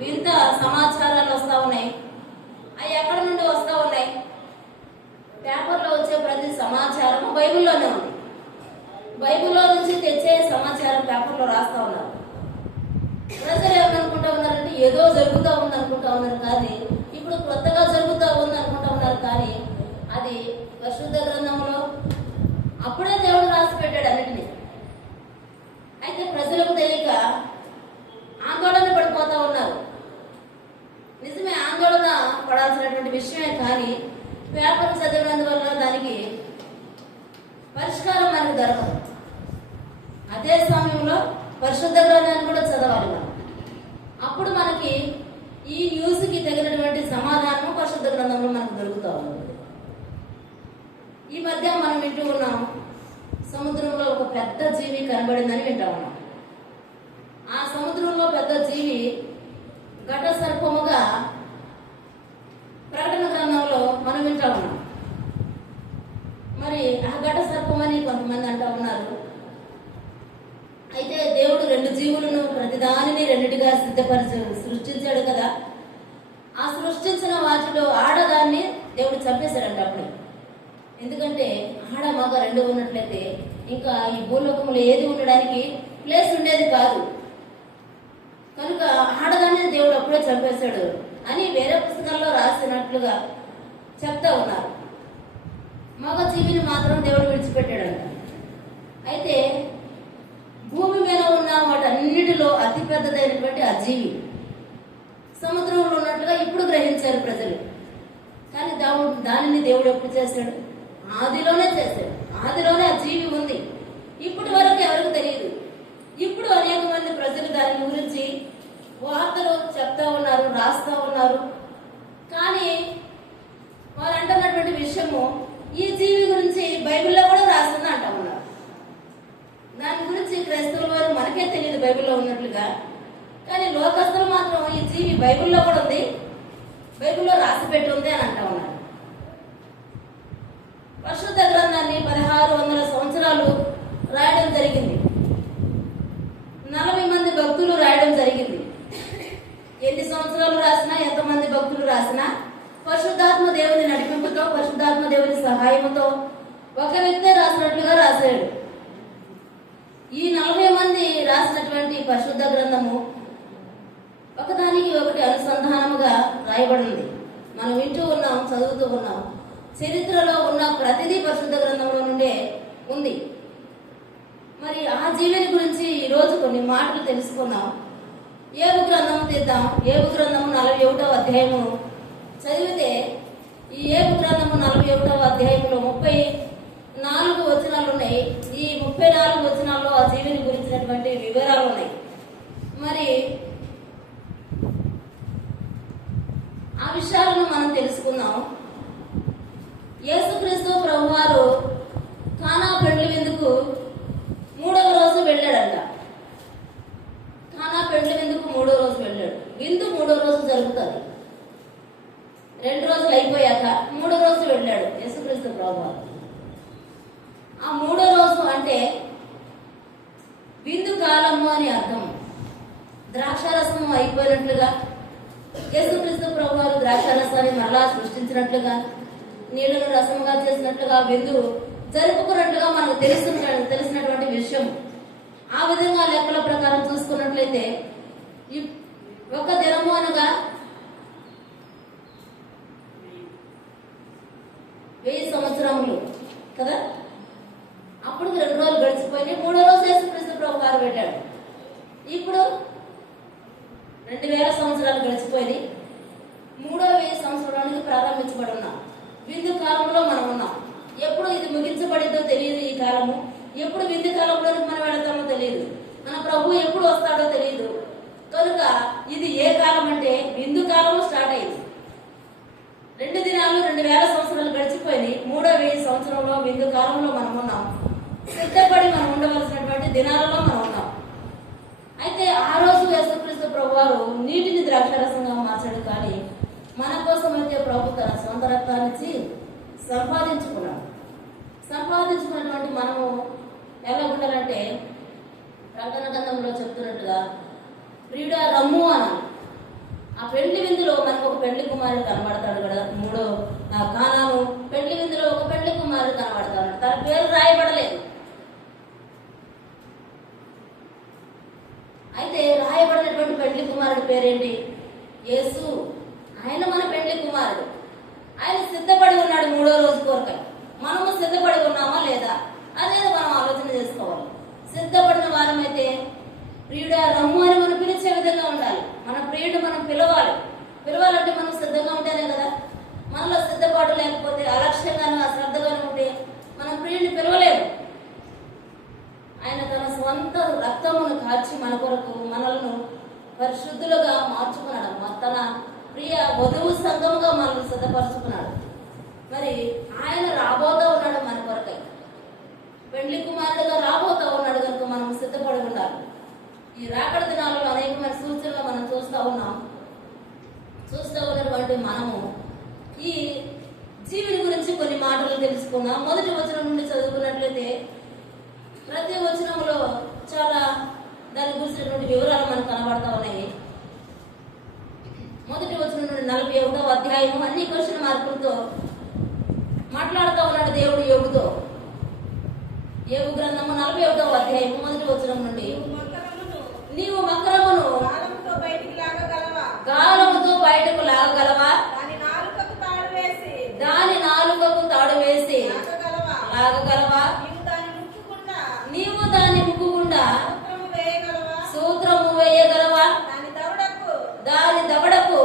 వింత సమాచారాలు వస్తూ ఉన్నాయి. అవి ఎక్కడి నుండి వస్తూ ఉన్నాయి? పేపర్లో వచ్చే ప్రతి సమాచారం బైబిల్లోనే ఉంది. బైబిల్లో నుంచి తెచ్చే సమాచారం పేపర్లో రాస్తా ఉన్నారు. ప్రజలు ఏమనుకుంటా ఉన్నారంటే ఏదో జరుగుతూ ఉంది అనుకుంటా ఉన్నారు, కానీ ఇప్పుడు కొత్తగా జరుగుతూ ఉంది అనుకుంటా ఉన్నారు. కానీ అది పరిశుద్ధ గ్రంథంలో అప్పుడే దేవుడు రాసి పెట్టాడు అన్నిటినీ. అయితే ప్రజలకు తెలియక ఆందోళన పడిపోతా ఉన్నారు. నిజమే, ఆందోళన పడాల్సినటువంటి విషయమే, కానీ పేపర్ చదివినందువల్ల దానికి పరిష్కారం మనకు దొరకదు. అదే సమయంలో పరిశుద్ధ గ్రంథాన్ని కూడా చదవాలి మనం. అప్పుడు మనకి ఈ న్యూస్కి తగినటువంటి సమాధానం పరిశుద్ధ గ్రంథంలో మనకు దొరుకుతూ ఉంటుంది. ఈ మధ్య మనం వింటూ ఉన్నాం, సముద్రంలో ఒక పెద్ద జీవి కనబడిందని వింటా ఉన్నాం. ఆ సముద్రంలో పెద్ద జీవి ఘట సర్పముగా ప్రకటన గ్రంథంలో మనం వింటా ఉన్నాం. మరి ఆ ఘట సర్పం అని కొంతమంది అంటా ఉన్నారు. అయితే దేవుడు రెండు జీవులను ప్రతిదానిని రెండిటిగా సృష్టించాడు కదా. ఆ సృష్టించిన వాటిలో ఆడదాన్ని దేవుడు చంపేశాడంట అప్పుడే. ఎందుకంటే ఆడ మగ రెండు ఉన్నట్లయితే ఇంకా ఈ భూలోకంలో ఏది ఉండడానికి ప్లేస్ ఉండేది కాదు. కనుక ఆడదాన్ని దేవుడు అప్పుడే చంపేశాడు అని వేరే పుస్తకాల్లో రాసినట్లుగా చెప్తా ఉన్నారు. మగ జీవిని మాత్రం దేవుడు విడిచిపెట్టాడంట. అయితే భూమి మీద ఉన్న వాటన్నిటిలో అతి పెద్దదైనటువంటి ఆ జీవి సముద్రంలో ఉన్నట్లుగా ఇప్పుడు గ్రహించారు ప్రజలు. కానీ దానిని దేవుడు ఎప్పుడు చేశాడు? ఆదిలోనే చేశాడు. ఆదిలోనే ఆ జీవి ఉంది. ఇప్పటి వరకు ఎవరికి తెలియదు. ఇప్పుడు అనేక మంది ప్రజలు దాని గురించి వార్తలు చెప్తా ఉన్నారు, రాస్తా ఉన్నారు. కానీ వారు అంటున్నటువంటి విషయము ఈ జీవి గురించి బైబిల్లో కూడా రాస్తుంది అంటా ఉన్నారు. దాని గురించి క్రైస్తవుల వారు మనకే తెలియదు బైబిల్లో ఉన్నట్లుగా, కానీ లోకస్తులు మాత్రం ఈ జీవి బైబిల్లో కూడా ఉంది, బైబిల్లో రాసి పెట్టి ఉంది అని అంటా ఉన్నారు. పరిశుద్ధ గ్రంథాన్ని 1600 సంవత్సరాలు రాయడం జరిగింది. 40 మంది భక్తులు రాయడం జరిగింది. ఎన్ని సంవత్సరాలు రాసినా, ఎంతమంది భక్తులు రాసినా, పరిశుద్ధాత్మ దేవుని నడిపింపుతో, పరిశుద్ధాత్మ దేవుని సహాయంతో ఒక వ్యక్తే రాసినట్లుగా రాశాడు. ఈ 40 మంది రాసినటువంటి పరిశుద్ధ గ్రంథము ఒకదానికి ఒకటి అనుసంధానముగా రాయబడింది. మనం వింటూ ఉన్నాం, చదువుతూ ఉన్నాం. చరిత్రలో ఉన్న ప్రతిదీ పరిశుద్ధ గ్రంథంలో నుండే ఉంది. మరి ఆ జీవిని గురించి ఈరోజు కొన్ని మాటలు తెలుసుకున్నాం. యోబు గ్రంథం తీద్దాం. యోబు గ్రంథము 41వ అధ్యాయము చదివితే, ఈ యోబు గ్రంథము 41వ అధ్యాయంలో 34 వచనాలు ఉన్నాయి. ఈ 34 వచనాల్లో ఆ జీవిని గురించినటువంటి వివరాలు ఉన్నాయి. మరి ఆ విషయాలను మనం తెలుసుకుందాం. యేసుక్రీస్తు ప్రభువారు కానా పెండ్లి విందుకు 3వ రోజు వెళ్ళాడంట. కానా పెండ్లి విందుకు 3వ రోజు వెళ్ళాడు. విందు 3వ రోజు జరుగుతుంది. 2 రోజులు అయిపోయాక 3వ రోజు వెళ్ళాడు యేసుక్రీస్తు ప్రభువారు. ఆ 3వ రోజు అంటే విందు కాలము అని అర్థం. ద్రాక్షారసం అయిపోయినట్లుగా యేసుక్రీస్తు ప్రభువారు ద్రాక్షారసాన్ని మరలా సృష్టించినట్లుగా, నీళ్లను రసముగా చేసినట్లుగా విందు జరుపుకున్నట్లుగా మనకు తెలిసినటువంటి విషయం. ఆ విధంగా లెక్కల ప్రకారం చూసుకున్నట్లయితే ఒక దినము అనగా 1000 సంవత్సరములు కదా. అప్పుడు 2 రోజులు గడిచిపోయి 3వ రోజు యేసుక్రీస్తు ప్రభువారు పెట్టాడు. ఇప్పుడు 2000 సంవత్సరాలు గడిచిపోయి 3వ 1000 సంవత్సరానికి ప్రారంభించబడి ఉన్నాం. విందు కాలంలో మనం ఉన్నాం. ఎప్పుడు ఇది ముగించబడిందో తెలియదు. ఈ కాలము ఎప్పుడు విందు కాలంలోకి మనం వెళతామో తెలియదు. మన ప్రభు ఎప్పుడు వస్తాడో తెలియదు. కనుక ఇది ఏ కాలం అంటే విందు కాలము స్టార్ట్ అయింది. 2 దినాలు 2000 సంవత్సరాలు గడిచిపోయి 3వ 1000 సంవత్సరంలో విందు కాలంలో మనం ఉన్నాం. సిద్ధపడి మనం ఉండవలసినటువంటి దినాలలో మనం ఉన్నాం. అయితే ఆ రోజు యేసుక్రీస్తు ప్రభువారు నీటిని ద్రాక్షారసంగా మార్చాడు. కానీ మన కోసం అయితే ప్రభు తన సొంత రక్తాన్నిచ్చి సంపాదించుకున్నటువంటి మనము ఎలా ఉండాలంటే ప్రకటన గ్రంథంలో చెప్తున్నట్టుగా ప్రియుడా రమ్ము అనాలి. పెళ్లి కుమారుడు కనబడతాడు కదా. కానాను పెళ్లి విందులో ఒక పెళ్లి కుమారుడు కనబడతాడు. తన పేరు రాయబడలేదు. అయితే రాయబడినటువంటి పెళ్లి కుమారుడు పేరేంటి? యేసు. ఆయన మన పెళ్లి కుమారుడు. ఆయన సిద్ధపడి ఉన్నాడు 3వ రోజు కొరకై. మనము సిద్ధపడి ఉన్నామా లేదా అనేది మనం ఆలోచన చేసుకోవాలి. సిద్ధపడిన వారమైతే ప్రియుడా రమ్ము అని మనం పిలిచే విధంగా ఉండాలి. మన ప్రియుడు మనం పిలవాలంటే మనం సిద్ధంగా ఉంటేనే కదా. మనలో సిద్ధపాటు లేకపోతే అలక్ష్యంగాను అశ్రద్ధగాను ఉంటే మనం ప్రియుడిని పిలవలేము. ఆయన తన స్వంత రక్తమును కార్చి మన కొరకు మనలను పరిశుద్ధులుగా మార్చుకున్నాడు. తన ప్రియ వధువు సంఘముగా మనల్ని సిద్ధపరుచుకున్నాడు. మరి ఆయన రాబోతా ఉన్నాడు మన కొరకై. పెళ్లి కుమారుడుగా రాబోతా ఉన్నాడు కనుక మనం సిద్ధపడి ఉండాలి. ఈ రాకడ దినాలలో అనేకమైన సూచనలు మనం చూస్తూ ఉన్నటువంటి మనము ఈ జీవిని గురించి కొన్ని మాటలు తెలుసుకుందాం. మొదటి వచనం నుండి చదువుకున్నట్లయితే ప్రతి వచనంలో చాలా దాని గురించినటువంటి వివరాలు మనకు కనబడతా ఉన్నాయి. మొదటి వచనం నుండి 41వ అధ్యాయము అన్ని క్వశ్చన్ మార్కులతో మాట్లాడుతూ ఉన్నాడు దేవుడు యోగుతో. యోగు గ్రంథము 41వ అధ్యాయము మొదటి వచనం నుండి, నీవు మకరమును గాలముతో బయటకు లాగగలవా? దాని నాలుకకు తాడు వేసి లాగగలవా? నీవు దాన్ని ముక్కుకుండా సూత్రము వేయగలవా? దాని దవడకు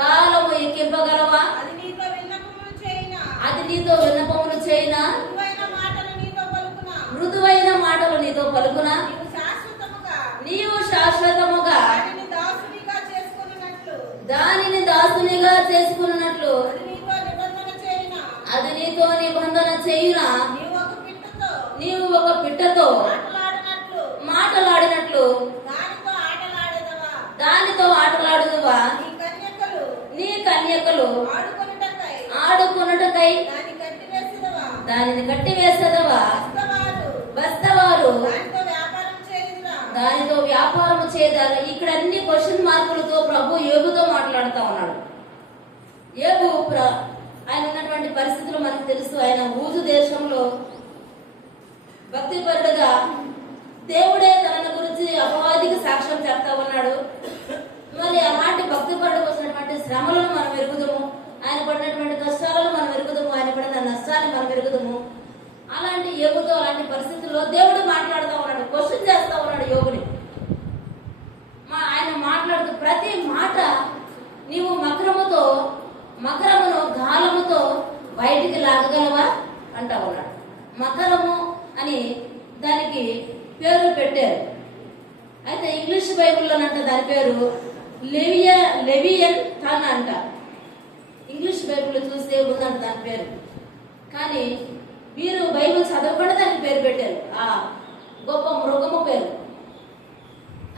గాలము ఎక్కింపగలవా? అది నీతో విన్నపములు చేయినా? మృదువైన మాటలు నీతో పలుకునా? నీవు శాశ్వతముగా దానిని దాసునిగా చేసుకున్నట్లు అది నీతో నిబంధన చేయునా? నీవు ఒక పిట్టతో మాటలాడినట్లు దానితో ఆటలాడుదువా? నీ కన్యకలు ఆడుకొనుటకై దానిని కట్టివేసదవా? బస్తవారు దానితో వ్యాపారం చేయదారు. ఇక్కడ అన్ని క్వశ్చన్ మార్కులతో ప్రభు యోగుతో మాట్లాడుతూ ఉన్నాడు. యోగు ఆయన ఉన్నటువంటి పరిస్థితులు మనకు తెలుసు. ఆయన ఊజు దేశంలో భక్తిపరుడుగా దేవుడే తన గురించి అపవాదికి సాక్ష్యం చెప్తా ఉన్నాడు. మరి అలాంటి భక్తిపరుడికి వచ్చినటువంటి శ్రమలను మనం ఎరుగుదాము, ఆయన పడినటువంటి కష్టాలను మనం ఎరుగుదాము, ఆయన పడిన నష్టాన్ని మనం ఎరుగుదాము. అలాంటి యోగుతో అలాంటి పరిస్థితుల్లో దేవుడు మాట్లాడుతూ ఉన్నాడు, క్వశ్చన్ చేస్తా ఉన్నాడు యోగుని. ఆయన మాట్లాడుతూ ప్రతి మాట నీవు మకరమును గాలముతో బయటికి లాగగలవా అంటా ఉన్నాడు. మకరము అని దానికి పేరు పెట్టారు. అయితే ఇంగ్లీష్ బైబిల్లోనంట దాని పేరు లెవియన్ థాన్ అంట. ఇంగ్లీష్ బైబిల్ చూస్తే ఉందంట దాని పేరు. కానీ వీరు బైబిల్ చదవకుండా దానికి పేరు పెట్టారు, ఆ గొప్ప మృగము పేరు.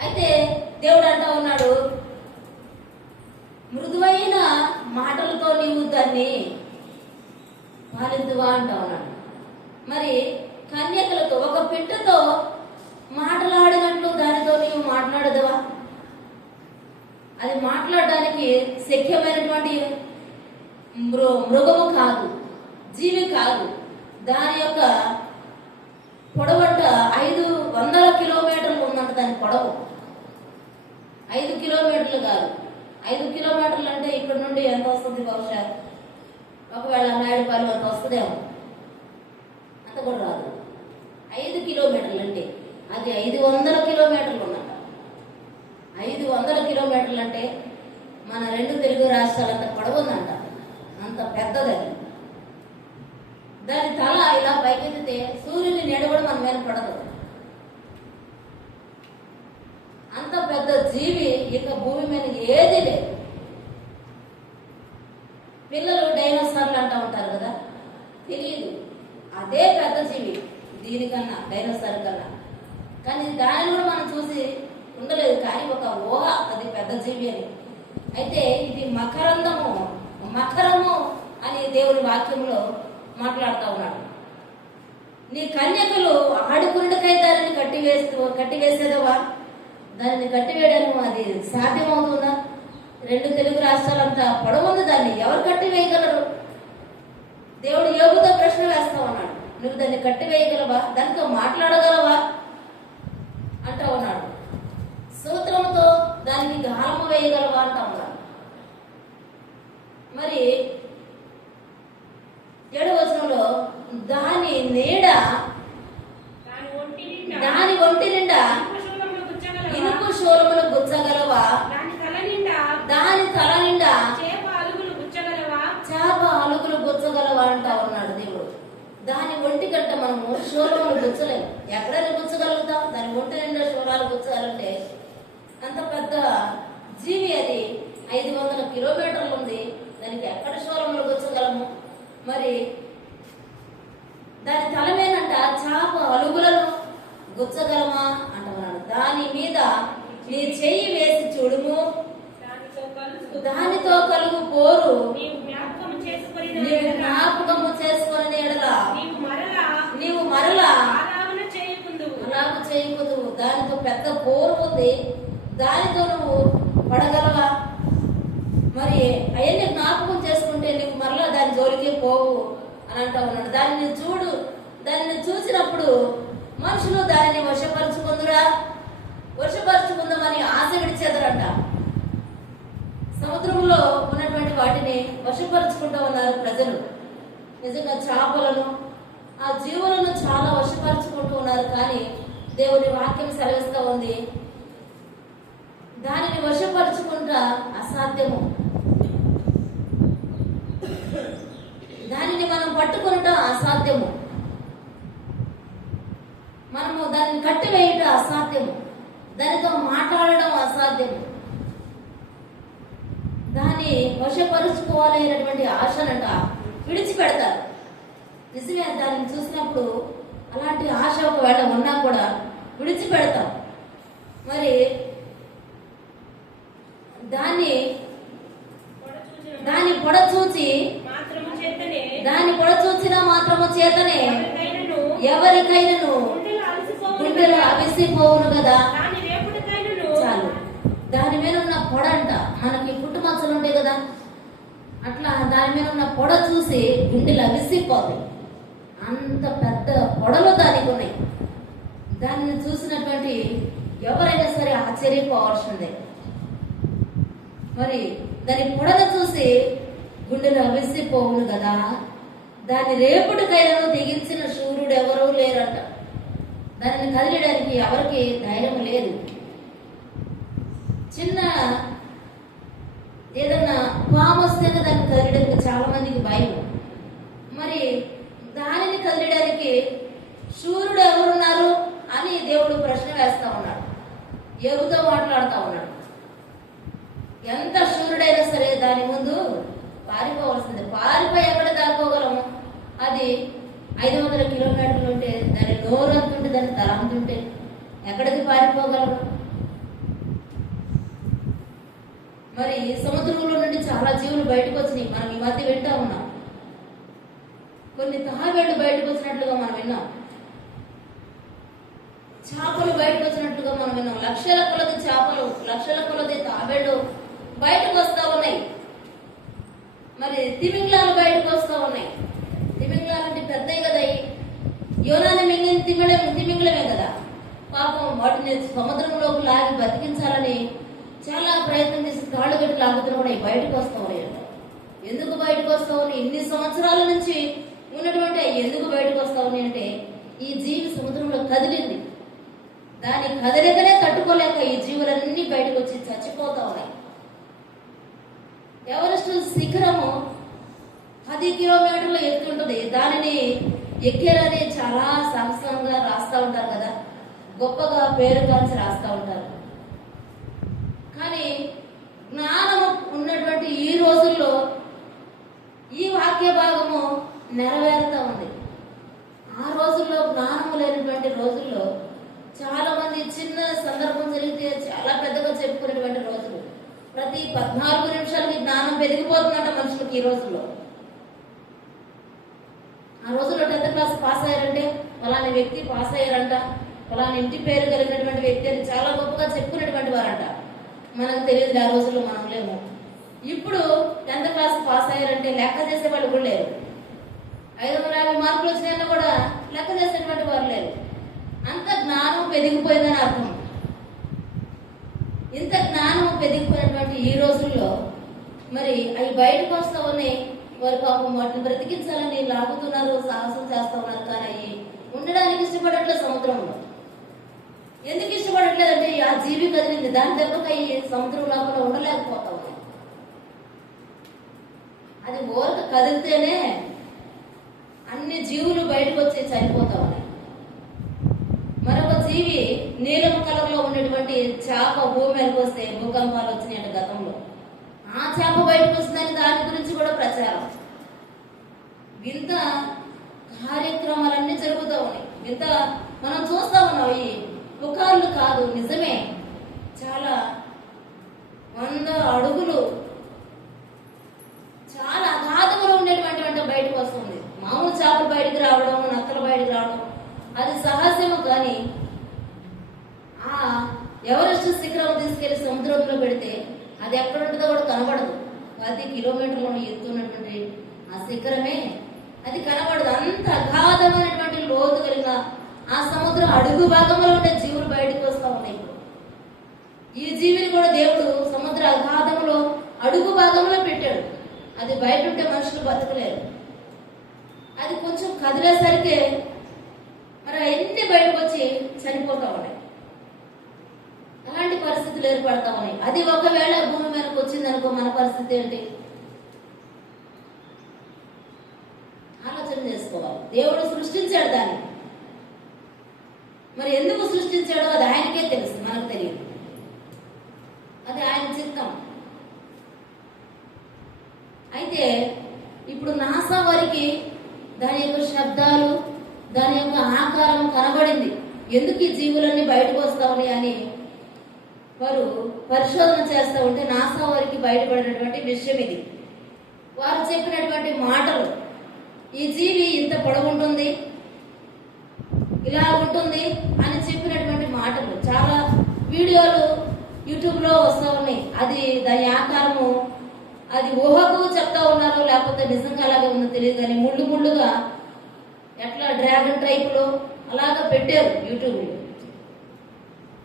అయితే దేవుడు అంటా ఉన్నాడు, మృదువైన మాటలతో నీవు దాన్ని పాలిందువా అంటా ఉన్నాడు. మరి కన్యకలతో ఒక పిట్టతో మాట్లాడినట్లు దానితో నీవు మాట్లాడదవా? అది మాట్లాడడానికి శక్యమైనటువంటి మృగము కాదు, జీవి కాదు. దాని యొక్క పొడవట 500 కిలోమీటర్లు ఉందంట. దాని పొడవు 5 కిలోమీటర్లు కాదు. 5 కిలోమీటర్లు అంటే ఇక్కడ నుండి ఎంత వస్తుంది? బహుశా ఒకవేళ నాయుడుపాలెం అంత వస్తుందేమో, అంత కూడా రాదు. 5 కిలోమీటర్లు అంటే అది 500 కిలోమీటర్లు ఉన్నట. 500 కిలోమీటర్లు అంటే మన 2 తెలుగు రాష్ట్రాలంత పొడవుందంట. అంత పెద్దది. దాని తల ఇలా పైకెత్తితే సూర్యుని నీడ కూడా మన మీద పడదు. అంత పెద్ద జీవి ఇక భూమి మీద ఏది లేదు. పిల్లలు డైనోసార్లు అంటూ ఉంటారు కదా, తెలియదు. అదే పెద్ద జీవి దీనికన్నా, డైనోసార్ కన్నా. కానీ దానిని కూడా మనం చూసి ఉండలేదు. కానీ ఒక ఊహ అది పెద్ద జీవి అని. అయితే ఇది మకరము అని దేవుని వాక్యంలో మాట్లాడుతూ ఉన్నాడు. నీ కన్యకలు ఆడుకున్నకై దానిని కట్టివేసేదవా? దానిని కట్టివేయడం అది సాధ్యమవుతుందా? రెండు తెలుగు రాష్ట్రాలంతా పొడవుంది, దాన్ని ఎవరు కట్టి వేయగలరు? దేవుడు యోగుతో ప్రశ్న వేస్తా ఉన్నాడు, నువ్వు దాన్ని కట్టి వేయగలవా, దానితో మాట్లాడగలవా అంటా ఉన్నాడు. సూత్రంతో దానికి గాలము వేయగలవా అంటా ఉన్నాడు. మరి 7వ వచనంలో దాని నీడ, దాని ఒంటి నిండా ఇనుపు శూలములు గుచ్చగలవా, దాని తల నిండా చేప అలుగులు గుచ్చగలవా అంటా ఉన్నాడు దేవుడు. దాని ఒంటి గంట మనము శూలములు గుచ్చలేము. ఎక్కడైనా గుచ్చగలుగుతాం? దాని ఒంటి నిండా శూలాలు గుచ్చాలంటే అంత పెద్ద జీవి, అది 500 కిలోమీటర్లు ఉంది, దానికి ఎక్కడ శూలములు గుచ్చగలము? మరి దాని తలమేనంట చేప అలుగులను గుచ్చగలమా అంటున్నాడు. దాని మీద నీ చెయ్యి వేసి చూడుము, దానితో కలుగు పోరు నీవు జ్ఞాపకము చేసుకుని ఎడలా నీవు మరలా అలాగ చేయకూడదు. దానితో పెద్ద పోరు ఉంది, దానితో నువ్వు పడగలవా? మరి అవన్నీ జ్ఞాపకం చేసుకుంటే నీవు మరలా దాని జోలికి పోవు అని అంటా ఉన్నాడు. దానిని చూడు, దానిని చూసినప్పుడు మనుషులు దానిని వశపరుచుకుందామని ఆశ విడిచేదరంట. సముద్రంలో ఉన్నటువంటి వాటిని వశపరుచుకుంటూ ఉన్నారు ప్రజలు. నిజంగా చేపలను, ఆ జీవులను చాలా వశపరుచుకుంటూ ఉన్నారు. కానీ దేవుని వాక్యం సెలవిస్తూ ఉంది, దానిని వశపరుచుకుంటా అసాధ్యము. దానిని మనం పట్టుకుంటా అసాధ్యము. మనము దానిని కట్టివేయటం అసాధ్యము. దానితో మాట్లాడడం అసాధ్యము. దాన్ని వశపరుచుకోవాలనేటువంటి ఆశనంట విడిచిపెడతారు. నిజమే, దాన్ని చూసినప్పుడు అలాంటి ఆశ ఒకవేళ ఉన్నా కూడా విడిచిపెడతాం. మరి దాని పొడ చూచి దాని పొడ చూచిన మాత్రము చేతనే ఎవరికైనాను గుండెలు అవిసిపోవును కదా. చాలు, దాని మీద ఉన్న పొడ అంట, మనకి పుట్టుమచ్చలు ఉంటాయి కదా, అట్లా దాని మీద ఉన్న పొడ చూసి గుండెలు అవిసిపోతాయి. అంత పెద్ద పొడలు దానికి ఉన్నాయి. దాన్ని చూసినటువంటి ఎవరైనా సరే ఆశ్చర్యపోవాల్సిందే. మరి దాని పొడను చూసి గుండెలు అవిసిపోవును కదా. దాని రేపుటికైనా తెగించిన శూరుడు ఎవరూ లేరంట. దానిని కదిలియడానికి ఎవరికి ధైర్యం లేదు. చిన్న ఏదన్నా పాము వస్తేనే దాన్ని కదిలియడానికి చాలా మందికి భయం. మరి దానిని కదిలియడానికి శూరుడు ఎవరున్నారు అని దేవుడు ప్రశ్న వేస్తా ఉన్నాడు, యోగుతో మాట్లాడుతూ ఉన్నాడు. ఎంత శూరుడైనా సరే దాని ముందు పారిపోవలసిందే. పారిపోయి ఎక్కడ దాక్కోగలము? అది 500 కిలోమీటర్లు ఉంటే, దాని నోరు అంతుంటే, దాని తల అంతుంటే ఎక్కడికి పారిపోగలము? మరి సముద్రంలో నుండి చాలా జీవులు బయటకు వచ్చినాయి. మనం ఈ మధ్య వింటా ఉన్నాం. కొన్ని తాబేళ్లు బయటకు వచ్చినట్లుగా మనం విన్నాం. చేపలు బయటకు వచ్చినట్లుగా మనం విన్నాం. లక్షల కొలది చేపలు, లక్షల కొలది తాబేళ్లు బయటకు వస్తా ఉన్నాయి. మరి తిమింగలాలు బయటకు వస్తా ఉన్నాయి. తిమింగలాలు అంటే పెద్దవి కదా, యోనాన్ని మింగిన తిమింగలమే కదా. పాపం వాటిని సముద్రంలోకి లాగి బతికించాలని చాలా ప్రయత్నం చేసి తాళ్ళు కట్టి లాగుతున్నా కూడా బయటకు వస్తా ఉన్నాయి. ఎందుకు బయటకు వస్తా ఉన్నాయి? ఇన్ని సంవత్సరాల నుంచి ఉన్నటువంటి ఎందుకు బయటకు వస్తా ఉన్నాయి అంటే, ఈ జీవి సముద్రంలో కదిలింది. దాని కదలికనే తట్టుకోలేక ఈ జీవులన్నీ బయటకు వచ్చి చచ్చిపోతా ఉన్నాయి. ఎవరెస్ట్ శిఖరము 10 కిలోమీటర్ల ఎత్తు ఉంటుంది. దానిని ఎక్కేరని చాలా సాహసంగా రాస్తా ఉంటారు కదా, గొప్పగా పేరు కాల్చి రాస్తా ఉంటారు. కానీ జ్ఞానము ఉన్నటువంటి ఈ రోజుల్లో ఈ వాక్య భాగము నెరవేరుతా ఉంది. ఆ రోజుల్లో జ్ఞానము లేనటువంటి రోజుల్లో చాలా మంది చిన్న సందర్భం జరిగితే చాలా పెద్దగా చెప్పుకునేటువంటి రోజులు. ప్రతి 14 నిమిషాలకి జ్ఞానం పెరిగిపోతుందంట మనుషులకి ఈ రోజుల్లో. ఆ రోజుల్లో 10th క్లాస్ పాస్ అయ్యారంటే ఫలాని వ్యక్తి పాస్ అయ్యారంట, ఫలాని ఇంటి పేరు కలిగినటువంటి వ్యక్తి అని చాలా గొప్పగా చెప్పుకునేటువంటి వారంట. మనకు తెలియదు, ఆ రోజుల్లో మనం లేము. ఇప్పుడు 10th క్లాస్ పాస్ అయ్యారంటే లెక్క చేసే వాళ్ళు కూడా లేరు. 550 మార్కులు వచ్చినాయన్నా కూడా లెక్క చేసేటువంటి వారు లేరు. అంత జ్ఞానం పెరిగిపోయిందని అర్థం. ఇంత జ్ఞానం పెరిగిపోయినటువంటి ఈ రోజుల్లో మరి అవి బయటకు వస్తా ఉన్నాయి. వారి పాపం వాటిని బ్రతికించాలని లాగుతున్నారు, సాహసం చేస్తా ఉన్నారు. కానీ అవి ఉండడానికి ఇష్టపడట్లేదు సముద్రంలో. ఎందుకు ఇష్టపడట్లేదంటే ఆ జీవి కదిలింది, దాని దెబ్బకి అవి సముద్రం లోపల ఉండలేకపోతా ఉన్నాయి. అది ఓరక కదిలితేనే అన్ని జీవులు బయటకు వచ్చి చనిపోతా ఉన్నాయి. మరొక జీవి నీలం కలర్ లో ఉండేటువంటి చేప భూమి మీదకి వస్తే భూకంపాలు వచ్చినాయంట గతంలో. ఆ చేప బయటకు వస్తుందని దాని గురించి కూడా ప్రచారం. వింత కార్యక్రమాలన్నీ జరుగుతూ ఉన్నాయి. వింత మనం చూస్తా ఉన్నాం. ఈ పుకార్లు కాదు, నిజమే. చాలా 100 అడుగులు చాలా అగాధంలో ఉండేటువంటి బయటకు వస్తుంది. మామూలు చేపలు బయటకు రావడం, నత్తలు బయటకు రావడం అది సహజము. కానీ ఆ ఎవరెస్ట్ శిఖరం తీసుకెళ్లి సముద్రంలో పెడితే అది ఎక్కడ ఉంటుందో కూడా కనబడదు. 10 కిలోమీటర్ల ఎత్తున్నటువంటి ఆ శిఖరమే అది కనబడదు. అంత అగాధమైనటువంటి లోతు కలిగిన ఆ సముద్రం అడుగు భాగంలో ఉండే జీవులు బయటకు వస్తా ఉన్నాయి. ఈ జీవిని కూడా దేవుడు సముద్ర అగాధంలో అడుగు భాగంలో పెట్టాడు. అది బయట ఉంటే మనుషులు బతకలేరు. అది కొంచెం కదిలేసరికి మరి అన్ని బయటకు వచ్చి చనిపోతా ఉన్నాయి. అలాంటి పరిస్థితులు ఏర్పడతా ఉన్నాయి. అది ఒకవేళ భూమి మీదకి వచ్చింది అనుకో, మన పరిస్థితి ఏంటి ఆలోచన చేసుకోవాలి. దేవుడు సృష్టించాడు దాన్ని. మరి ఎందుకు సృష్టించాడో అది ఆయనకే తెలుసు, మనకు తెలియదు. అది ఆయన చిత్తం. అయితే ఇప్పుడు నాసా వారికి దాని యొక్క శబ్దాలు, దాని యొక్క ఆకారం కనబడింది. ఎందుకు ఈ జీవులన్నీ బయటకు వస్తా ఉన్నాయి అని వారు పరిశోధన చేస్తూ ఉంటే నాసా వారికి బయటపడినటువంటి విషయం ఇది. వారు చెప్పినటువంటి మాటలు, ఈ జీవి ఇంత పొడవుంటుంది, ఇలా ఉంటుంది అని చెప్పినటువంటి మాటలు చాలా వీడియోలు యూట్యూబ్లో వస్తూ ఉన్నాయి. అది దాని ఆకారము అది ఊహకు చెప్తా ఉన్నారు, లేకపోతే నిజంగా అలాగే ఉందో తెలియదు. కానీ ముళ్ళు ముళ్ళుగా ఎట్లా డ్రాగన్ టైపులో అలాగా పెట్టారు యూట్యూబ్లో.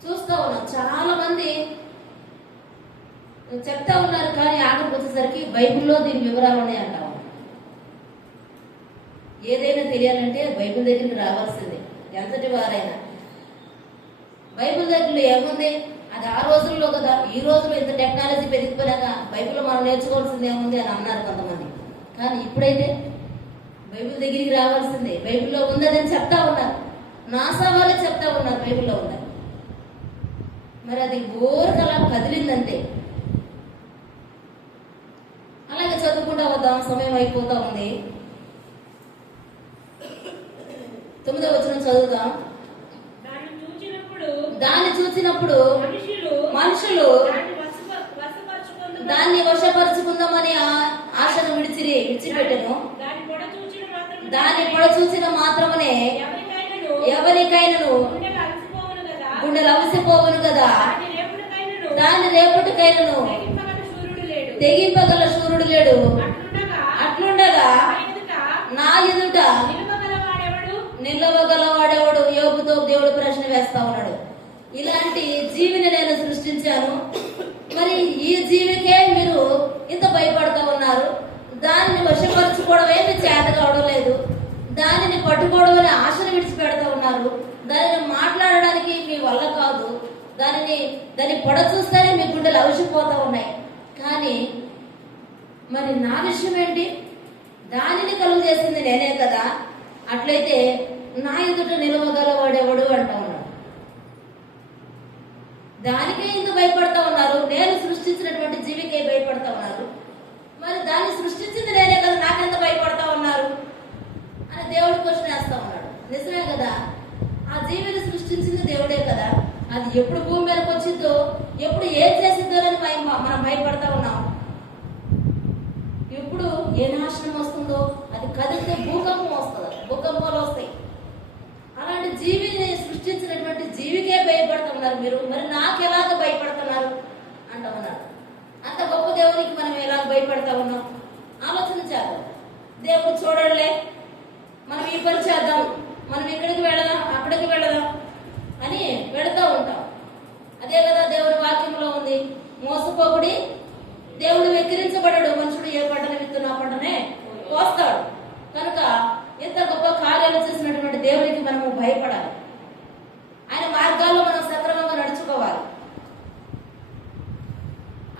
చూస్తా ఉన్నాం, చాలా మంది చెప్తా ఉన్నారు. కానీ ఆఖరికి వచ్చేసరికి బైబిల్లో దీని వివరాలు ఉన్నాయి అంటాం. ఏదైనా తెలియాలంటే బైబిల్ దగ్గరికి రావాల్సిందే. ఎంతటి వారైనా బైబిల్ దగ్గరలో ఏముంది, అది ఆ రోజుల్లో కదా. ఈ రోజులో ఇంత టెక్నాలజీ పెరిగిపోయాక బైబిల్లో మనం నేర్చుకోవాల్సింది ఏముంది అని అన్నారు కొంతమంది. కానీ ఇప్పుడైతే బైబిల్ దగ్గరికి రావాల్సిందే. బైబిల్లో ఉందని చెప్తా ఉన్నారు, నాసా వాళ్ళే చెప్తా ఉన్నారు బైబిల్లో ఉందని. మరి అది ఊరకలా కదిలిందంతే. అలాగే చదువుకుంటా వద్దాం, సమయం అయిపోతా ఉంది. 9వ వచనం చదువుదాం. దాన్ని చూసినప్పుడు మనుషులు దాన్ని వశపరుచుకుందామని ఆశను విడిచిపెట్టను. దాన్ని పొడ చూసిన మాత్రమే ఎవరికైనను గుండెలు అలసిపోవును కదా. దాని రేపటికైనను తెగింపగల శూరుడు లేడు. అట్లుండగా నా ఎదుట నిలవగలవాడెవడు? యోబుతో దేవుడు ప్రశ్న వేస్తా ఉన్నాడు. ఇలాంటి జీవిని నేను సృష్టించాను, మరి ఈ జీవికే మీరు ఇంత భయపడతా ఉన్నారు. దానిని వశపరచుకోవడం ఏమి చేత కావడం లేదు. దానిని పట్టుకోవడం అనే ఆశను విడిచిపెడతా ఉన్నారు. దానిని మాట్లాడడానికి మీ వల్ల కాదు. దాన్ని పొడ చూస్తేనే మీ గుండెలు అలసిపోతా ఉన్నాయి. కానీ మరి నా విషయం ఏంటి? దానిని కలుగు చేసింది నేనే కదా. అట్లయితే నా ఎదుట నిలవగలవాడెవడు అంటా ఉన్నాడు. దానికే ఇంత భయపడతా ఉన్నారు, నేను సృష్టించినటువంటి జీవికే భయపడతా ఉన్నారు. మరి దాన్ని సృష్టించింది నేనే కదా, నాకెంత భయపడతా ఉన్నారు అని దేవుడు క్వశ్చన్ వేస్తా ఉన్నాడు. నిజమే కదా, ఆ జీవిని సృష్టించింది దేవుడే కదా. అది ఎప్పుడు భూమి మీదకి వచ్చిందో, ఎప్పుడు ఏం చేసిందో అని మనం భయపడతా ఉన్నాం. ఎప్పుడు ఏ నాశనం వస్తుందో, అది కదిలితే భూకంపం వస్తుంది, భూకంపాలు వస్తాయి. అలాంటి జీవిని సృష్టించినటువంటి జీవికే భయపడుతున్నారు మీరు. మరి నాకు ఎలాగ భయపడుతున్నారు అంట దేవుడు చూడలే, మనం ఈ పని చేద్దాం, మనం ఇక్కడికి వెళదాం, అక్కడికి వెళదాం అని వెళుతూ ఉంటాం. అదే కదా దేవుని వాక్యంలో ఉంది, మోసపోకుడి, దేవుడు వెక్కిరించబడడు, మనుషుడు ఏ పంటను విత్తున ఆ పంటనే కోస్తాడు. కనుక ఇంత గొప్ప కార్యాలు చేసినటువంటి దేవునికి మనము భయపడాలి. ఆయన మార్గాల్లో మనం సక్రమంగా నడుచుకోవాలి.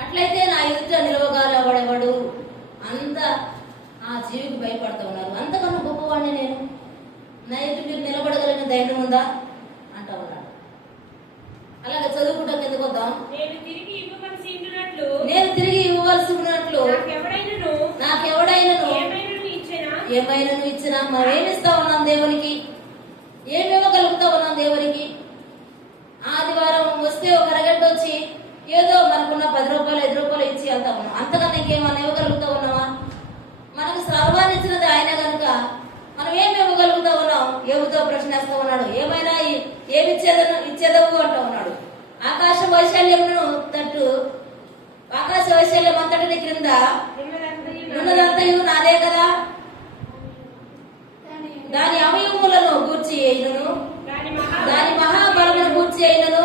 అట్లయితే నా ఎదుట నిలవగలవాడెవడు, అంత ఆ జీవికి భయపడుతూ ఉన్నారు. అంతకన్నా గొప్పవాడిని నేను, నా ఎదుట మీరు నిలబడగలిగిన ధైర్యం ఉందా అంటా ఉన్నాడు. అలాగే చదువుకుంటాం ఎందుకు వద్దాం, నేను తిరిగి ఇవ్వవలసి ఉన్నట్లు నాకెవడైనను ఏమైనా ఇచ్చినా మనం ఏమిస్తా ఉన్నాం దేవునికి, ఏమివ్వగలుగుతా ఉన్నాం దేవునికి. ఆదివారం వస్తే ఒక అరగంట వచ్చి ఏదో మనకున్న 10 రూపాయలు 5 రూపాయలు ఇచ్చి వెళ్తా ఉన్నాం. అంతకన్నా ఇంకేమన్నా ఇవ్వగలుగుతా ఉన్నామా? మనకు సర్వాన్ని ఇచ్చినది ఆయన కనుక మనం ఏమి ఇవ్వగలుగుతా ఉన్నాం? ఏమితో ప్రశ్నిస్తా ఉన్నాడు. ఏమైనా ఏమి ఇచ్చేదవు అంటా ఉన్నాడు. ఆకాశ వైశాల్యమును తట్టు, ఆకాశ వైశాల్యం అంతటిని క్రింద ఉన్నదంతయు నాదే కదా. దాని అవయవములను గూర్చి అయినను, దాని మహాబలమును గూర్చి అయినను,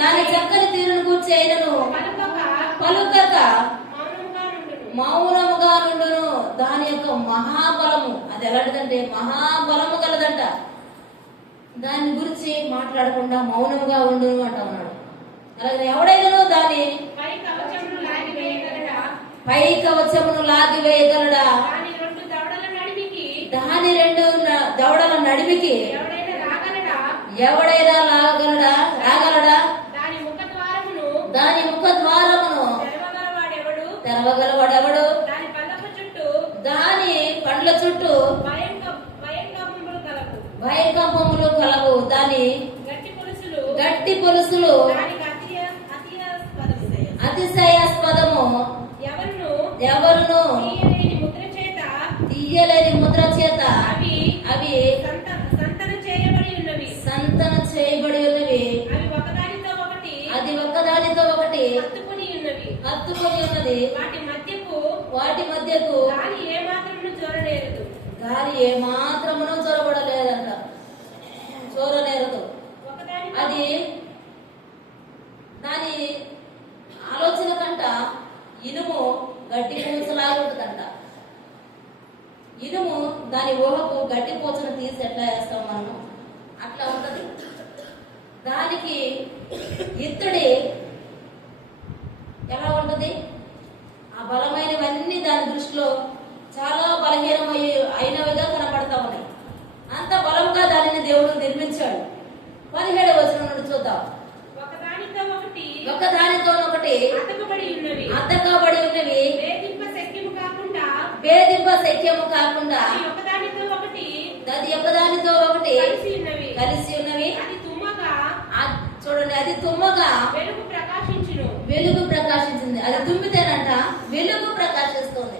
దాని చక్కని తీరును గూర్చి అయినను పలుకక మౌనముగా నుండును. దాని యొక్క మహాబలము అది ఎలాంటిదంటే మహాబలము కలదంట. దాని గురించి మాట్లాడకుండా మౌనముగా ఉండును అంటా ఉన్నాడు. అలాగే ఎవడైనా దాని పై కవచమును లాగివేయగలడా, దాని 2 దవడల నడిమికి ఎవడైనా రాగలడా, దాని ముఖ ద్వారమును తెరవగలవాడెవడు, దాని పండ్ల చుట్టూ భయకంపములు కలవు, దాని గట్టి పొలుసులు అతిశయాస్పదము, ఎవరును తీయలేని ముద్ర చేత అవి సంతన చేయబడి ఉన్నవి, అది ఒకదానితో ఒకటి హత్తుకొని ఉన్నది, వాటి మధ్యకు గాలి ఏమాత్రమును చొరబడలేదంట, చోరనేరదు. అది దాని ఆలోచన కంట ఇనుము గట్టి పూసలాగా ఉంటుందంట. ఇనుము దాని ఊహకు గట్టి పూసను తీసి ఎట్లా వేస్తాం మనము, అట్లా ఉంటది. దానికి ఇత్తడి ఎలా ఉంటుంది, ఆ బలమైనవన్నీ దాని దృష్టిలో చాలా అయినవిగా కనపడతా ఉన్నాయి. అంత బలంగా దానిని దేవుడు నిర్మించాడు. 17వ వచనం నుండి చూద్దాం. ఒకదానితో ఒకటి అతకబడి ఉన్నవి, భేదింప శక్యము కాకుండా అది ఒకదానితో ఒకటి కలిసి ఉన్నవి. చూడండి, అది తుమ్మగా వెలుగు ప్రకాశించింది. అది తుమ్మితేనంట వెలుగు ప్రకాశిస్తుంది.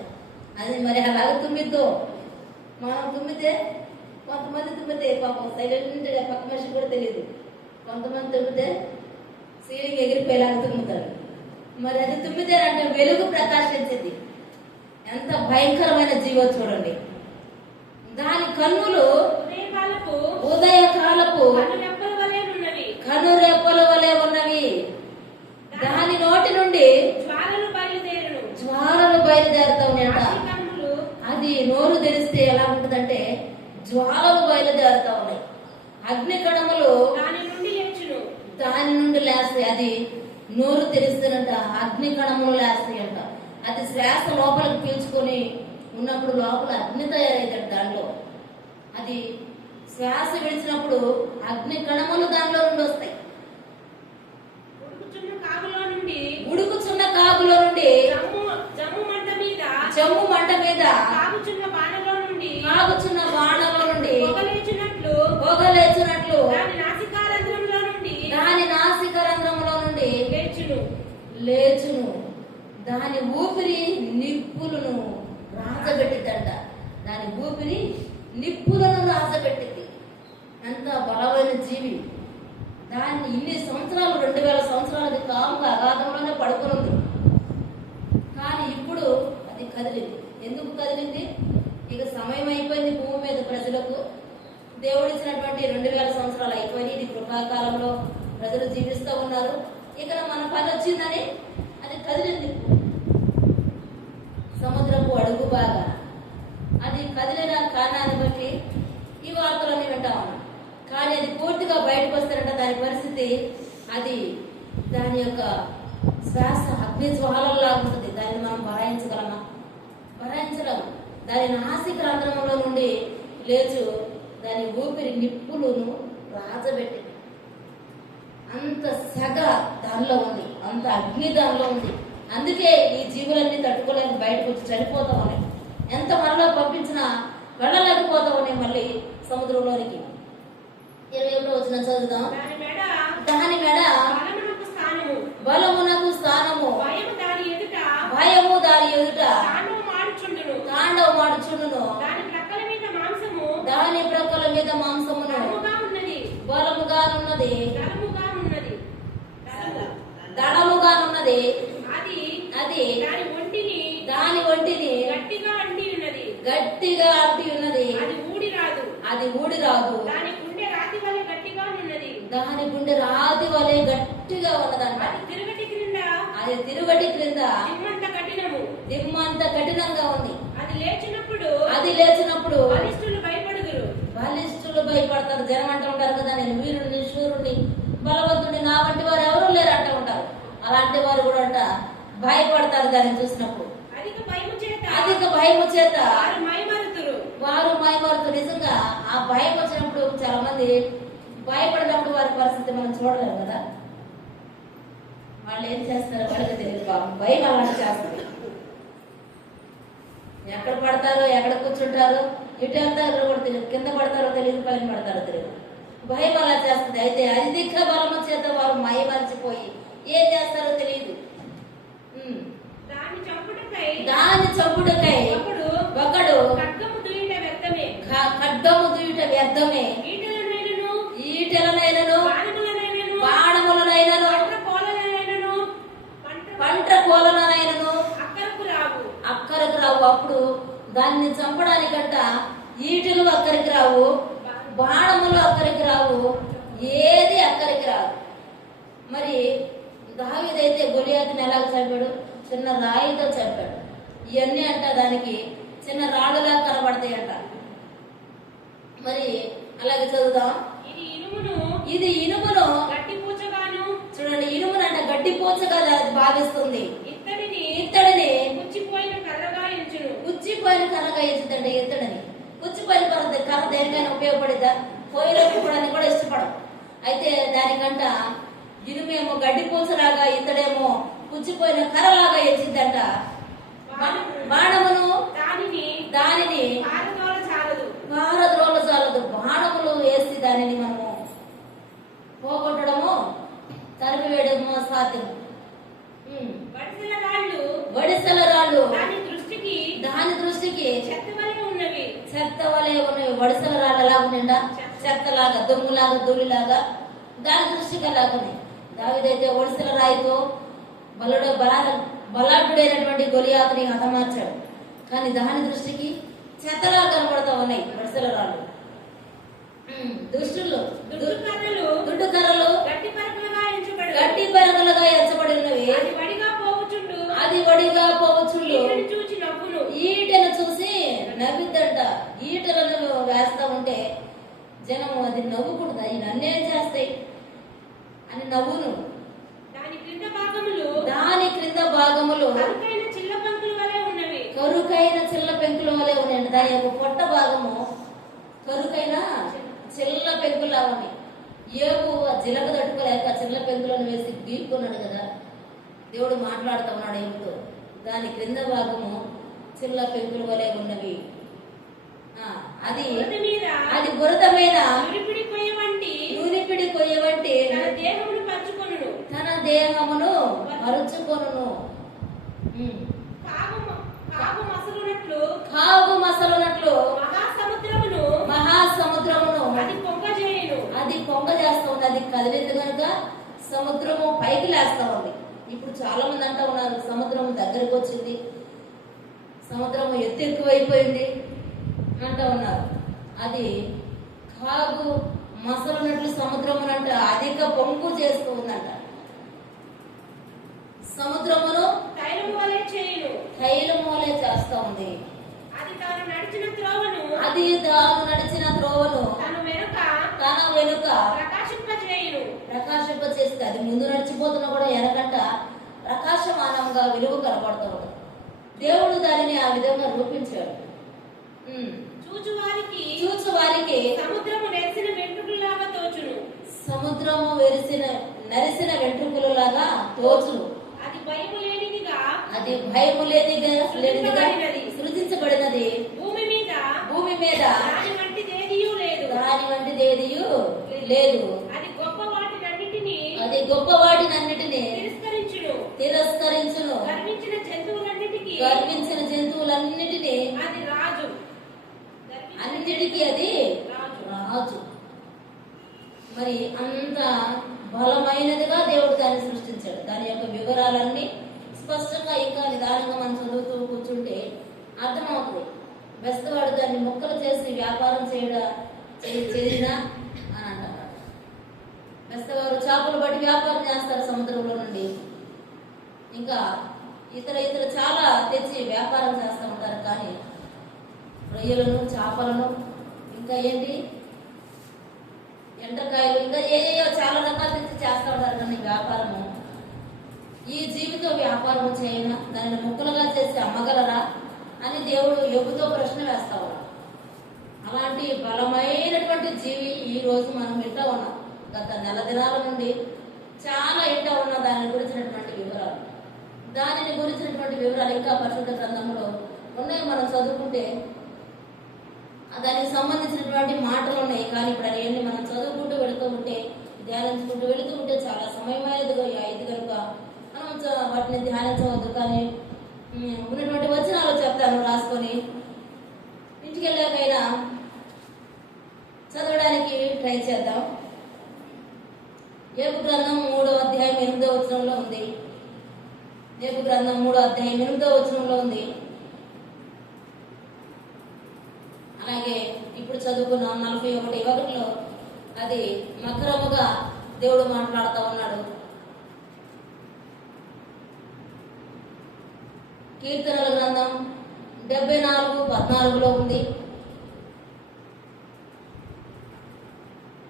అది మరి అలాగే తుమ్మిద్దో, మనం తుమ్మితే కొంతమంది తుమ్మితే పాపం సైలెంట్ గా పక్క మనిషి కూడా తెలియదు. కొంతమంది తుమ్మితే సీలింగ్ ఎగిరిపోయేలాగా తుమ్ముతారు. మరి అది తుమ్మితేనంటే వెలుగు ప్రకాశించింది. ఎంత భయంకరమైన జీవో చూడండి. దాని కన్నులు ఉదయకాలపు కనురెప్పల వలె ఉన్నవి. దాని నోటి నుండి జ్వాలలు బయలుదేరుతా ఉన్నాయంట. అది నోరు తెరిస్తే ఎలా ఉంటుందంటే జ్వాలలు బయలుదేరుతా ఉన్నాయి. అగ్ని కణములు దాని నుండి లేస్తాయి. అది నోరు తెరిస్తేనంట అగ్ని కణములు లేస్తాయంట. అది శ్వాస లోపలికి పీల్చుకొని ఉన్నప్పుడు లోపల అగ్ని తయారైతాడు దాంట్లో. అది శ్వాస విడిచినప్పుడు అగ్ని కణములు దానిలో నుండి వస్తాయి. ఉడుకుచున్న కాగులో నుండి జమ్ము మంట మీద కాగుచున్న బాణలో నుండి పొగలేచినట్లు దాని నాసికారంధ్రములో నుండి లేచును. దాని ఊపిరి నిప్పులను రాజబెట్టిద్దంట. దాని ఊపిరి నిప్పులను రాజబెట్టింది. ఎంత బలమైన జీవి. దాన్ని ఇన్ని సంవత్సరాలు 2000 సంవత్సరాలది కాముగా అగాధంలోనే పడుకునుంది. కానీ ఇప్పుడు అది కదిలింది. ఎందుకు కదిలింది? ఇక సమయం అయిపోయింది భూమి మీద ప్రజలకు. దేవుడిచ్చినటువంటి 2000 సంవత్సరాలు అయిపోయినాయి. ఇది కృపాకాలంలో ప్రజలు జీవిస్తూ ఉన్నారు. ఇక మన పని వచ్చిందని అది కదిలింది. సముద్రపు అడుగు బాగా అది కదిలిన కారణాన్ని బట్టి ఈ వార్తలన్నీ వింటా ఉన్నాం. కానీ అది పూర్తిగా బయటకు వస్తారంట దాని పరిస్థితి, అది దాని యొక్క శ్వాస అగ్ని జ్వాలలాగా ఉంటుంది. దాన్ని మనం భరాయించగలమా? భరాయించలేము. దాని నాసిక రంధ్రంలో నుండి లేచు దాని ఊపిరి నిప్పులను రాజబెట్టింది. అంత సెగ దానిలో ఉంది, అంత అగ్ని దానిలో ఉంది. అందుకే ఈ జీవులన్నీ తట్టుకోలేక బయటకు వచ్చి చనిపోతా ఉన్నాయి. ఎంత మనలో పంపించినా వెళ్ళలేకపోతా ఉన్నాయి మళ్ళీ సముద్రంలోనికి. 21వ వచనం చదువుదాం. దాని మెడ బలమునకు స్థానము, భయము దాని ఎదుట తాండవమాడుచుండును. దాని ప్రక్కల మీద మాంసమును బలముగానున్నది, దళముగానున్నది. అది దాని ఒంటిని గట్టిగా అంటి ఉన్నది. అది ఊడి రాదు. దాని గుండె రాతి వలె గట్టిగా ఉన్నదంట. అది తిరుగటి క్రింద దిమ్మంత కఠినంగా ఉంది. అది లేచినప్పుడు బలిష్ఠులు భయపడతారు. జనం అంటూ ఉంటారు కదా, నేను వీరుడిని, శూరుడిని, బలవంతుడిని, నా వంటి వారు ఎవరు లేరు అంటూ ఉంటారు. అలాంటి వారు కూడా అంట భయపడతారు దాన్ని చూసినప్పుడు. అధిక భయము చేత వారు మైమరుతురు. నిజంగా ఆ భయం వచ్చినప్పుడు చాలా మంది భయపడినప్పుడు వారి పరిస్థితి మనం చూడలేము కదా. వాళ్ళు ఏం చేస్తారో వాళ్ళకి తెలియదు. పాపం భయం అలాంటి చేస్తారు. ఎక్కడ పడతారో, ఎక్కడ కూర్చుంటారో, ఇటు వెళ్తారో కూడా తెలియదు, కింద పడతారో తెలియదు, పైన పడతారో తెలియదు. భయం అలా చేస్తుంది. అయితే అధిక బలము చేత వారు మైమరిచిపోయి ఏం చేస్తారో తెలియదు. దాని చంపుటకై ఒకడు ఖడ్గము దుయుట వ్యర్థమే, ఈటెలనైనను బాణములనైనను పంట కోలనైనను అక్కరకు రావు. అప్పుడు దాన్ని చంపడానికంట ఈటెలు అక్కడికి రావు, బాణములు అక్కడికి రావు, ఏది అక్కడికి రావు. మరి దావీదైతే గొలియాతుని ఎలాగ చంపాడు? చిన్న రాయితో చంపాడు. ఇవన్నీ అంట దానికి చిన్న రాళ్ళులా కనబడతాయి అంట. మరి అలాగే చదువుదాం. ఇది ఇనుమును చూడండి, ఇనుమును అంట గడ్డి పూచగా భావిస్తుంది. ఇత్తడిని పుచ్చిపోయిన కర్రగా ఎంచుదండి. ఇత్తడిని పుచ్చిపోయిన కర్ర దేనికైనా ఉపయోగపడిద్దా? పొయ్యిలో పెట్టుకోవడానికి కూడా ఇష్టపడం. అయితే దానికంట ఇనుమేమో గడ్డి పూచలాగా, ఇత్తడేమో పుచ్చిపోయిన కర్రలాగా ఎంచిద్దంట. బాణమును దానిని పారద్రోల చాలదు. బాణములు వేసి దానిని మనము పోగొట్టడము, తరిమివేయడము సాధ్యం. వడిసెల రాళ్ళు దాని దృష్టికి చెత్త వలె ఉన్నవి. వడిసెల రాళ్ళు ఎలా ఉన్నాయంట? చెత్తలాగా, దుమ్ములాగా, ధూళిలాగా దాని దృష్టికి అలాగున్నాయి. దావీదైతే వడిసెల రాయితో బలాఢ్యుడైనటువంటి గొలియాతుని హతమార్చాడు. కానీ దాని దృష్టికి చెత్తలా కనబడతా ఉన్నాయి వడిసెల రాళ్ళు. దుడ్డు కర్రలు గట్టి పరకలుగా ఎంచబడి ఉన్నవి. అది వడిగా పోవచ్చుండు. ఈటెను చూసి నవ్విద్దంట. ఈటలను వేస్తా ఉంటే జనము అది నవ్వుకుంటుంది. అవి నన్నేం చేస్తాయి అని నవ్వును. దాని క్రింద భాగములు కరుకైన చిల్ల పెంకుల వలె ఉన్నాయి. దాని యొక్క పొట్ట భాగము కరుకైన చిల్ల పెంకులా ఉన్నాయి. ఏవు జిలక తట్టుకోలేక చిల్ల పెంకులను వేసి గీక్కున్నాడు కదా దేవుడు. మాట్లాడుతూ ఉన్నాడు ఏమిటో. దాని క్రింద భాగము చిల్ల పెంకుల వలె ఉన్నవి. అది బురద మీద నూనెపిడి కొయ్య వంటి తన దేహమును పరుచుకొనును. కాగు మసలునట్లు మహాసముద్రమును అది పొంగ చేస్తా ఉంది. అది కదిలింది కనుక సముద్రము పైకి లేస్తా ఉంది. ఇప్పుడు చాలా మంది అంటూ ఉన్నారు సముద్రం దగ్గరకు వచ్చింది, సముద్రం ఎత్తు ఎక్కువైపోయింది అంటూ ఉన్నారు. అది కాగు మసలున్నట్లు సముద్రమునంట అధిక పొంగు చేస్తూ ఉందంట. సముద్రమును తైలము వలె చేయును. తైలము వలె చేస్తా ఉంది. అది తాను నడిచిన త్రోవను తన వెనుక ప్రకాశింపచేస్తే అది ముందు నడిచిపోతున్నా కూడా వెనకంట ప్రకాశమానంగా వెలుగు కనబడుతూ ఉంది. దేవుడు దానిని ఆ విధంగా రూపించాడు. చూచు వారికి సముద్రము నెరిసిన వెంట్రుకలాగా తోచును. సముద్రము నరిసిన వెంట్రుకలాగా తోచును. అది భయము లేనిదిగా సృజించబడినది. భూమి మీద దాని వంటిది ఏదియు లేదు. అది గొప్ప వాటినన్నిటిని తిరస్కరించును. గర్వించిన జంతువులన్నిటినీ అది రాజు. అన్నిటికీ అది రాజు. మరి అంత బలమైనదిగా దేవుడు దాన్ని సృష్టించాడు. దాని యొక్క వివరాలన్నీ స్పష్టంగా ఇంకా నిదానంగా మనం చదువుతూ కూర్చుంటే అర్థమవుతుంది. బెస్తవాడు దాన్ని ముక్కలు చేసి వ్యాపారం చేసినా అని అంటారు. బెస్తవారు చేపలు బట్టి వ్యాపారం చేస్తారు సముద్రంలో నుండి. ఇంకా ఇతర చాలా తెచ్చి వ్యాపారం చేస్తూ ఉంటారు. కానీ రొయ్యలను, చేపలను, ఇంకా ఎండ్రకాయలు, ఇంకా ఏయో చాలా రకాలు తెచ్చి చేస్తూ ఉంటారు. కానీ వ్యాపారము ఈ జీవితో వ్యాపారం చేయనా, దానిని ముక్కలుగా చేసి అమ్మగలరా అని దేవుడు యోబుతో ప్రశ్న వేస్తా ఉన్నాడు. అలాంటి బలమైనటువంటి జీవి ఈ రోజు మనం వింటా ఉన్నాం. గత నెల దినాల నుండి చాలా వింటా ఉన్నాం దాని గురించినటువంటి వివరాలు ఇంకా పరిశుద్ధ గ్రంథంలో ఉన్నాయి. మనం చదువుకుంటే దానికి సంబంధించినటువంటి మాటలు ఉన్నాయి. కానీ ఇప్పుడు అవన్నీ మనం చదువుకుంటూ వెళుతూ ఉంటే, ధ్యానించుకుంటూ వెళుతూ ఉంటే చాలా సమయమైనదిగా ఇది కనుక మనం వాటిని ధ్యానించవద్దు. కానీ ఉన్నటువంటి వచనాలు చెప్తాను రాసుకొని ఇంటికి వెళ్ళాకైనా చదవడానికి ట్రై చేద్దాం. యోబు గ్రంథం 3వ అధ్యాయం 8వ వచనంలో ఉంది. యోబు గ్రంథం 3వ అధ్యాయం 8వ వచనంలో ఉంది. అలాగే ఇప్పుడు చదువుకున్న 41:1లో అది మకరముగా దేవుడు మాట్లాడుతూ ఉన్నాడు. కీర్తనల గ్రంథం 74:14లో ఉంది.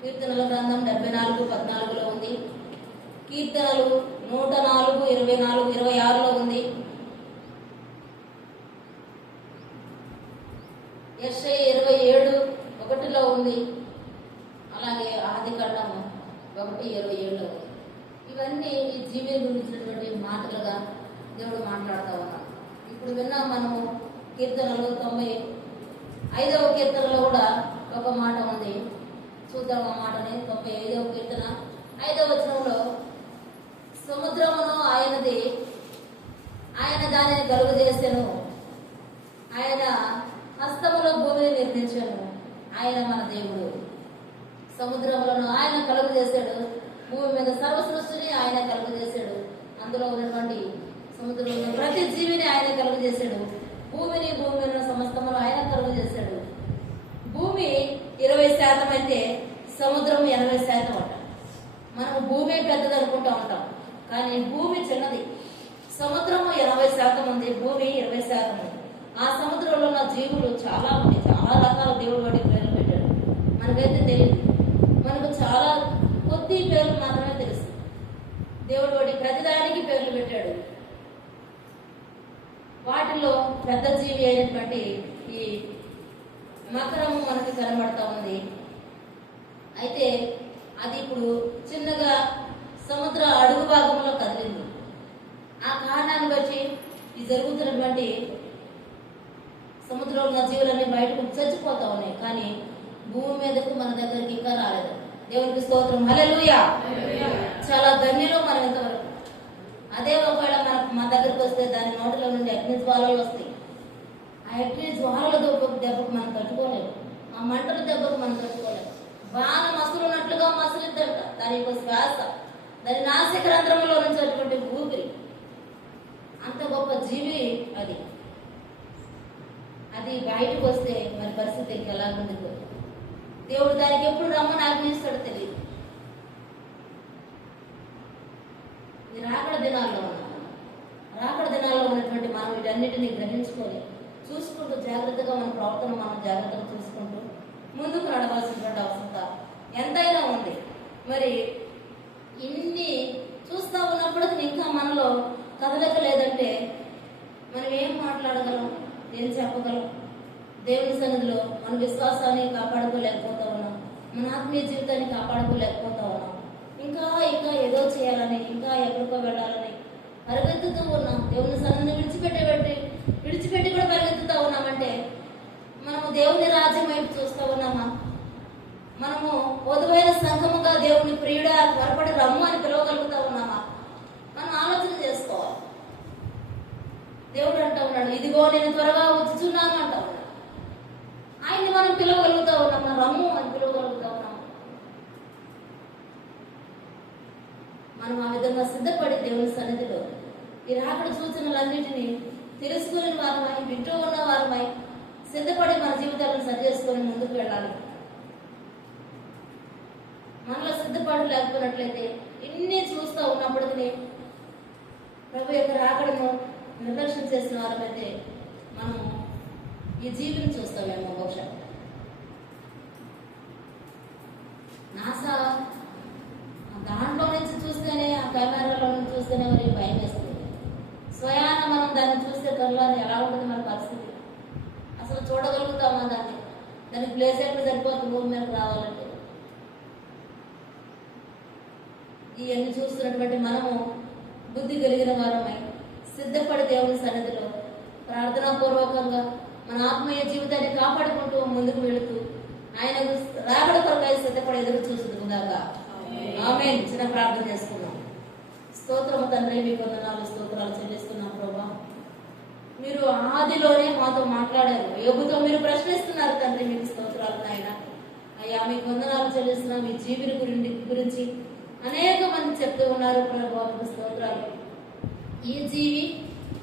కీర్తనల గ్రంథం 74:14లో ఉంది. కీర్తనలు 104:24-26లో ఉంది. యెషయా 27:1లో ఉంది. అలాగే ఆదికాండం 1:27లో ఉంది. ఇవన్నీ ఈ జీవిని గురించినటువంటి మాటలుగా దేవుడు మాట్లాడుతూ ఉన్నాడు. ఇప్పుడు విన్నాం మనము కీర్తనలు 95వ కీర్తనలో కూడా ఒక మాట ఉంది. చూద్దాం ఆ మాటని. 95వ కీర్తన 5వ వచనంలో సముద్రమును ఆయన దానిని కలుగు చేసెను, ఆయన హస్తములో భూమిని నిర్మించాను, ఆయన మన దేవుడు. సముద్రములను ఆయన కలుగు చేశాడు, భూమి మీద సర్వ సృష్టిని ఆయన కలుగు చేశాడు, అందులో ఉన్నటువంటి సముద్రంలో ప్రతి జీవిని ఆయన కలుగు చేశాడు, భూమిని భూమి మీద సమస్తమును ఆయన కలుగు చేశాడు. భూమి 20% అయితే సముద్రం 80% అంట. మనం భూమి పెద్దది అనుకుంటా ఉంటాం, కానీ భూమి చిన్నది. సముద్రము 80% ఉంది, భూమి 20% ఉంది. ఆ సముద్రంలో ఉన్న జీవులు చాలా ఉన్నాయి. చాలా రకాల దేవుడు వాటి పేర్లు పెట్టాడు. మనకైతే తెలియదు. మనకు చాలా కొద్ది పేర్లు మాత్రమే తెలుసు. దేవుడు వాటి ప్రతిదానికి పేర్లు పెట్టాడు. వాటిలో పెద్ద జీవి అయినటువంటి ఈ మకరము మనకి కనబడతా ఉంది. అయితే అది ఇప్పుడు చిన్నగా సముద్ర అడుగు భాగంలో కదిలింది. ఆ కారణాన్ని బట్టి ఈ జరుగుతున్నటువంటి సముద్రంలో ఉన్న జీవులన్నీ బయటకు చచ్చిపోతా ఉన్నాయి. కానీ భూమి మీదకు మన దగ్గరికి ఇంకా రాలేదు. దేవునికి స్తోత్రం, హల్లెలూయా. చాలా ధన్యులు మనం ఇంతవరకు. అదే ఒకవేళ మన దగ్గరికి వస్తే దాని నోటిలో నుండి అగ్ని జ్వాలలు వస్తాయి. ఆ అగ్ని జ్వాలల దెబ్బకు మనం తట్టుకోలేము. ఆ మంటల దెబ్బకు మనం తట్టుకోలేము. బాగా మసులున్నట్లుగా మసులుద్దంట దాని యొక్క శ్వాస, దాని నాసిక రంధ్రంలో నుంచి అటువంటి ఊపిరి. అంత గొప్ప జీవి అది. బయటకు వస్తే మరి పరిస్థితి ఎలా ఉంటుందో దేవుడు దానికి ఎప్పుడు రమ్మని ఆజ్ఞిస్తాడో తెలియదు. ఈ రాకడ దినాల్లో ఉన్నటువంటి మనం వీటన్నిటిని గ్రహించుకొని చూసుకుంటూ జాగ్రత్తగా మన ప్రవర్తన మనం జాగ్రత్తగా చూసుకుంటూ ముందుకు నడవాల్సినటువంటి అవసరత ఎంతైనా ఉంది. మరి ఇన్ని చూస్తా ఉన్నప్పుడు ఇంకా మనలో కదలక లేదంటే మనం ఏం మాట్లాడగలం, ఏం చెప్పగలం? దేవుని సన్నిధిలో మన విశ్వాసాన్ని కాపాడుకోలేకపోతా ఉన్నాం, మన ఆత్మీయ జీవితాన్ని కాపాడుకోలేకపోతా ఉన్నాం. ఇంకా ఏదో చేయాలని, ఇంకా ఎక్కడికో వెళ్ళాలని పరిగెత్తుతూ ఉన్నాం. దేవుని సన్నిధిని విడిచిపెట్టి కూడా పరిగెత్తుతూ ఉన్నామంటే మనము దేవుని రాజ్యం వైపు చూస్తూ ఉన్నామా? మనము వధువైన సంఘముగా దేవుని ప్రియుడా త్వరపడి రమ్ము అని పిలవగలుగుతా ఉన్నామా? మనం ఆలోచన చేసుకోవాలి. దేవుడు అంటా ఉన్నాడు, ఇదిగో నేను త్వరగా వచ్చుచున్నాను అంటా ఉన్నాడు. ఆయన్ని మనం పిలవగలుగుతా ఉన్నామా? రమ్ము అని పిలవగలుగుతా ఉన్నామా? మనం ఆ విధంగా సిద్ధపడి దేవుని సన్నిధిలో ఈ రాకడ సూచనలన్నింటినీ తెలుసుకునే వారమై, వింటూ ఉన్న వారమై సిద్ధపడి మన జీవితాలను సరి చేసుకొని ముందుకు వెళ్ళాలి. మనలో సిద్ధపాటు లేకపోయినట్లయితే ఇన్ని చూస్తూ ఉన్నప్పటికీ ప్రభు యొక్క రాకడను నిర్లక్ష్యం చేసిన వారమైతే మనం ఈ జీవిని చూస్తామేమో. బహుశా నాసా దాంట్లో నుంచి చూస్తేనే, ఆ కెమెరాలో నుంచి చూస్తేనే మరి భయం వేస్తుంది. స్వయాన మనం దాన్ని చూస్తే కళ్ళని ఎలా ఉంటుంది మన పరిస్థితి? అసలు చూడగలుగుతామా దానికి ప్లేస్ ఎక్కడ సరిపోతుంది భూమి మీదకి రావాలంటే? ఇవన్నీ చూస్తున్నటువంటి మనము బుద్ధి కలిగిన వారమై సిద్ధపడి దేవుని సన్నిధిలో ప్రార్థనాపూర్వకంగా మన ఆత్మీయ జీవితాన్ని కాపాడుకుంటూ ముందుకు వెళుతూ ఆయన రాకడ కొరకై సిద్ధపడి ఎదురు చూస్తుందాకా ఆమేన్. చిన్న ప్రార్థన చేసుకున్నాం. స్తోత్రము తండ్రి, మీ వందనాలు స్తోత్రాలు చెల్లిస్తున్నాం ప్రభా. మీరు ఆదిలోనే మాతో మాట్లాడారు, యోగుతో మీరు ప్రశ్నిస్తున్నారు తండ్రి, మీకు స్తోత్రాలు నాయన. అయ్యా మీకు వందనాలు చెల్లిస్తున్నాం. మీ జీవిని గురించి అనేక మంది చెప్తూ ఉన్నారు ప్రభా, మీకు స్తోత్రాలు. ఈ జీవి,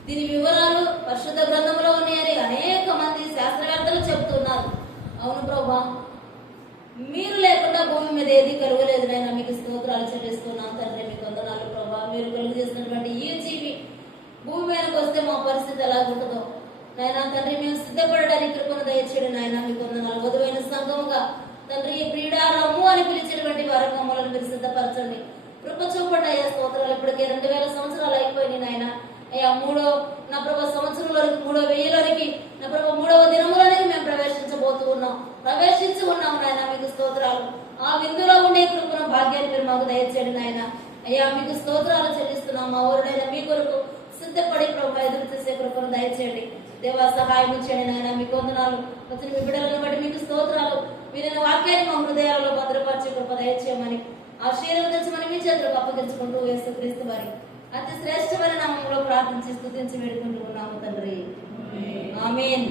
దీని వివరాలు పరిశుద్ధ గ్రంథంలో ఉన్నాయని అనేక మంది శాస్త్రవేత్తలు చెప్తున్నారు. అవును ప్రభా, మీరు లేకుండా భూమి మీద ఏది కలుగలేదు నాయన, మీకు స్తోత్రాలు చెల్లిస్తున్నాం తండ్రి, మీకు వందనాలు ప్రభా. మీరు కలుగు చేసినటువంటి ఈ జీవి భూమి మీదకి వస్తే మా పరిస్థితి ఎలా ఉంటుందో నాయన తండ్రి, మేము సిద్ధపడడానికి కృపను దయచేయండి నాయన, మీకు వందనాలు. వధువైన సంఘముగా తండ్రి, ప్రియుడా రమ్ము అని పిలిచేటువంటి వారి కమ్మలను మీరు సిద్ధపరచండి, కృప చూపండి అయ్యా. స్తోత్రాలు. ఇప్పటికే 2000 సంవత్సరాలు అయిపోయినాయి నాయన. అయ్యా నా ప్రభా సంవత్సరంలోనికి 3,000లోనికి నా ప్రభా 3వ దినములోనికి మేము ప్రవేశించి ఉన్నాం నాయన, మీకు స్తోత్రాలు. ఆ విందులో ఉండే కృపను భాగ్యాన్ని మీరు మాకు దయచేయండి నాయన. అయ్యా మీకు స్తోత్రాలు చెల్లిస్తున్నాం. మా ఊరుడైన మీ కొరకు సిద్ధపడి ప్రభా ఎదురు చేసే కృపను దయచేయండి దేవా, సహాయం చేయండి నాయన. మీకు వందనాలు. వచ్చిన మీ బిడ్డలను బట్టి మీకు స్తోత్రాలు. మీరు వాక్యాన్ని మా హృదయాలలో భద్రపరిచే కృప దయచేయమని ఆశీర్వదించమని మీ చేతులకు అప్పగించుకుంటూ యేసుక్రీస్తు వారి అతి శ్రేష్టమైన నామంలో ప్రార్థించి స్తుతించి వేడుకుంటూ ఉన్నాము తండ్రి. ఆమేన్.